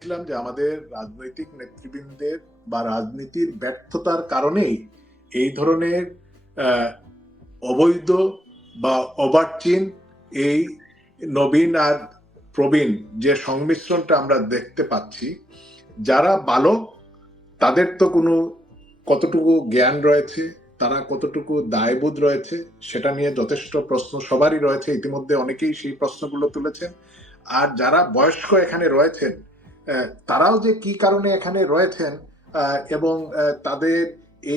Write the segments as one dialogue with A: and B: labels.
A: বলেছিলাম যে আমাদের রাজনৈতিক নেতৃবৃন্দের বা রাজনীতির ব্যর্থতার কারণেই এই ধরনের অবৈধ বা অবার্চিন এই নবীন আর প্রবীণ যে সংমিশ্রণটা আমরা দেখতে পাচ্ছি, যারা বালক, তাদের তো কোনো কতটুকু জ্ঞান রয়েছে, তারা কতটুকু দায়বোধ রয়েছে, সেটা নিয়ে যথেষ্ট প্রশ্ন সবারই রয়েছে। ইতিমধ্যে অনেকেই সেই প্রশ্নগুলো তুলেছেন। আর যারা বয়স্ক এখানে রয়েছেন তারাও যে কি কারণে এখানে রয়েছেন এবং তাদের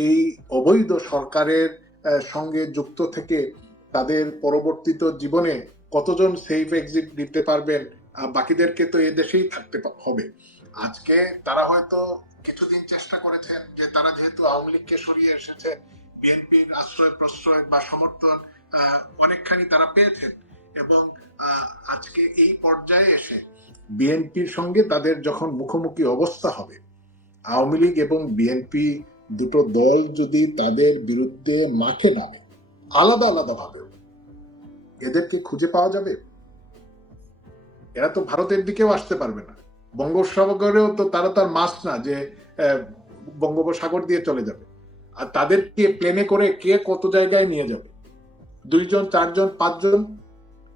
A: এই অবৈধ সরকারের সঙ্গে যুক্ত থেকে তাদের পরবর্তীত জীবনে কতজন সেফ এক্সিট দিতে পারবেন বাকিদেরকে তো এদেশেই থাকতে হবে। আজকে তারা হয়তো কিছুদিন চেষ্টা করেছেন যে তারা যেহেতু আওয়ামী লীগকে সরিয়ে এসেছে, বিএনপির আশ্রয় প্রশ্রয় বা সমর্থন অনেকখানি তারা পেয়েছেন এবং আজকে এই পর্যায়ে এসে বিএনপির সঙ্গে তাদের যখন মুখোমুখি অবস্থা হবে, আওয়ামী লীগ এবং বিএনপি দুটো দল যদি তাদের বিরুদ্ধে মাঠে নামে, আলাদা আলাদা ভাবে এদেরকে খুঁজে পাওয়া যাবে? এরা তো ভারতের দিকেও আসতে পারবে না। বঙ্গোপসাগরেও তো তারা তার মাস না যে বঙ্গোপসাগর দিয়ে চলে যাবে। আর তাদেরকে প্লেনে করে কে কত জায়গায় নিয়ে যাবে? দুইজন, চারজন, পাঁচজন,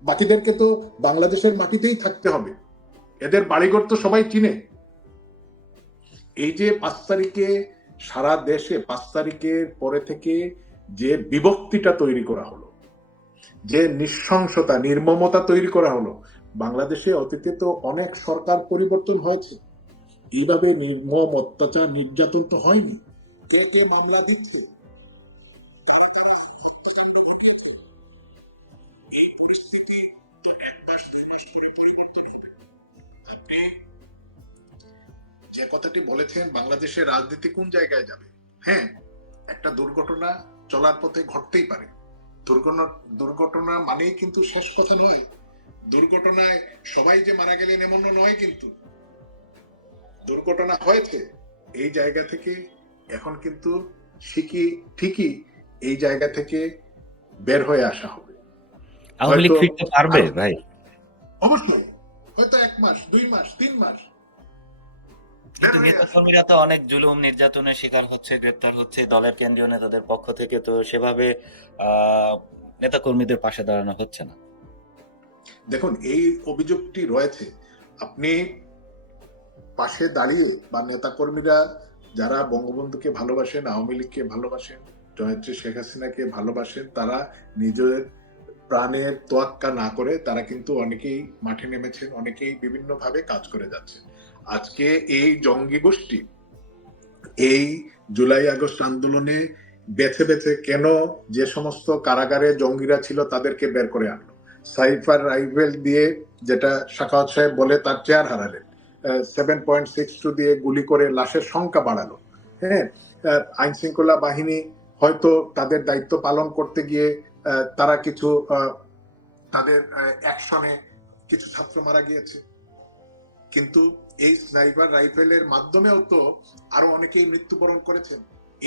A: বাকিদেরকে তো বাংলাদেশের মাটিতেই থাকতে হবে। এদের বাড়িঘর তো সবাই চিনে। এই যে পাঁচ তারিখে সারা দেশে পাঁচ তারিখের পরে থেকে যে বিভক্তিটা তৈরি করা হলো, যে নৃশংসতা, নির্মমতা তৈরি করা হলো, বাংলাদেশে অতীতে তো অনেক সরকার পরিবর্তন হয়েছে। এইভাবে নির্মম অত্যাচার, নির্যাতন তো হয়নি। কে কে মামলা দিচ্ছে? বলেছেন বাংলাদেশের রাজনীতি কোন জায়গায় যাবে? হ্যাঁ একটা দুর্ঘটনা চলার পথে ঘটতেই পারে। দুর্ঘটনা দুর্ঘটনা মানেই কিন্তু শেষ কথা নয়। দুর্ঘটনায় সবাই যে মারা গেলেন এমন নয় কিন্তু। দুর্ঘটনা হয়েছে এই জায়গা থেকে এখন কিন্তু শিখি ঠিকই এই জায়গা থেকে বের হয়ে আসা হবে।
B: আওয়ামী লীগ ফিরতে পারবে? ভাই।
A: অবশ্যই। হয়তো এক মাস দুই মাস তিন মাস।
C: কিন্তু
A: হয়ে
C: নেতা কর্মীরা তো অনেক জুলুম নির্যাতনের শিকার হচ্ছে গ্রেপ্তার হচ্ছে দলের কেন্দ্রীয় নেতাদের পক্ষ থেকে তো সেভাবে নেতা কর্মীদের পাশে দাঁড়ানো হচ্ছে না।
A: দেখুন এই অভিযোগটি রয়েছে। আপনি পাশে দাঁড়িয়ে বা নেতাকর্মীরা যারা বঙ্গবন্ধুকে ভালোবাসেন আওয়ামী লীগকে ভালোবাসেন জয়ত্রী শেখ হাসিনাকে ভালোবাসেন তারা নিজের প্রাণের তোয়াক্কা না করে তারা কিন্তু অনেকেই মাঠে নেমেছেন অনেকেই বিভিন্নভাবে কাজ করে যাচ্ছেন। আজকে এই জঙ্গি গোষ্ঠী এই জুলাই আগস্ট আন্দোলনে বেছে বেছে কেন যে সমস্ত কারাগারে জঙ্গিরা ছিল তাদেরকে বের করে আনলো? সাইফার রাইফেল দিয়ে যেটা শাখাওয়াত সাহেব বলে, তার চেয়ার হারালেন। সেভেন পয়েন্ট সিক্স টু দিয়ে গুলি করে লাশের সংখ্যা বাড়ালো। হ্যাঁ আইন শৃঙ্খলা বাহিনী হয়তো তাদের দায়িত্ব পালন করতে গিয়ে তারা কিছু তাদের অ্যাকশনে কিছু ছাত্র মারা গিয়েছে। কিন্তু এই স্নাইপার রাইফেলের মাধ্যমেও তো আরও অনেকেই মৃত্যুবরণ করেছেন।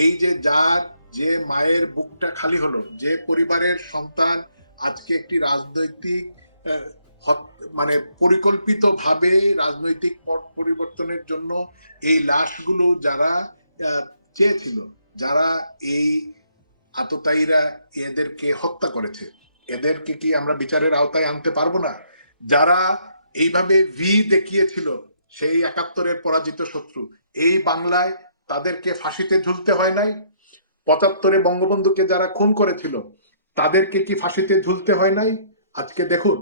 A: এই যে যার যে মায়ের বুকটা খালি হলো, যে পরিবারের সন্তান আজকে একটি রাজনৈতিক মানে পরিকল্পিত ভাবে রাজনৈতিক পট পরিবর্তনের জন্য এই লাশগুলো যারা চেয়েছিল, যারা এই আততায়ীরা এদেরকে হত্যা করেছে। এদেরকে কি আমরা বিচারের আওতায় আনতে পারব না? যারা এইভাবে ভি দেখিয়েছিল সেই একাত্তরের পরাজিত শত্রু। এই বাংলায় তাদেরকে ফাঁসিতে ঝুলতে হয় নাই। পঁচাত্তরে বঙ্গবন্ধুকে যারা খুন করেছিল, তাদেরকে কি ফাঁসিতে ঝুলতে হয় নাই? আজকে দেখুন,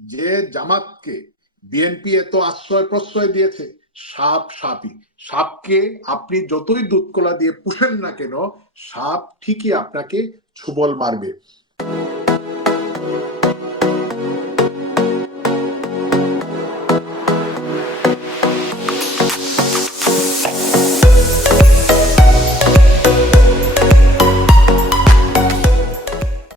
A: যে জামাতকে বিএনপি এত আশ্রয় প্রশ্রয় দিয়েছে, সাপ সাপই। সাপকে আপনি যতই দুধকলা দিয়ে পুষেন না কেন, সাপ ঠিকই আপনাকে ছুবল মারবে।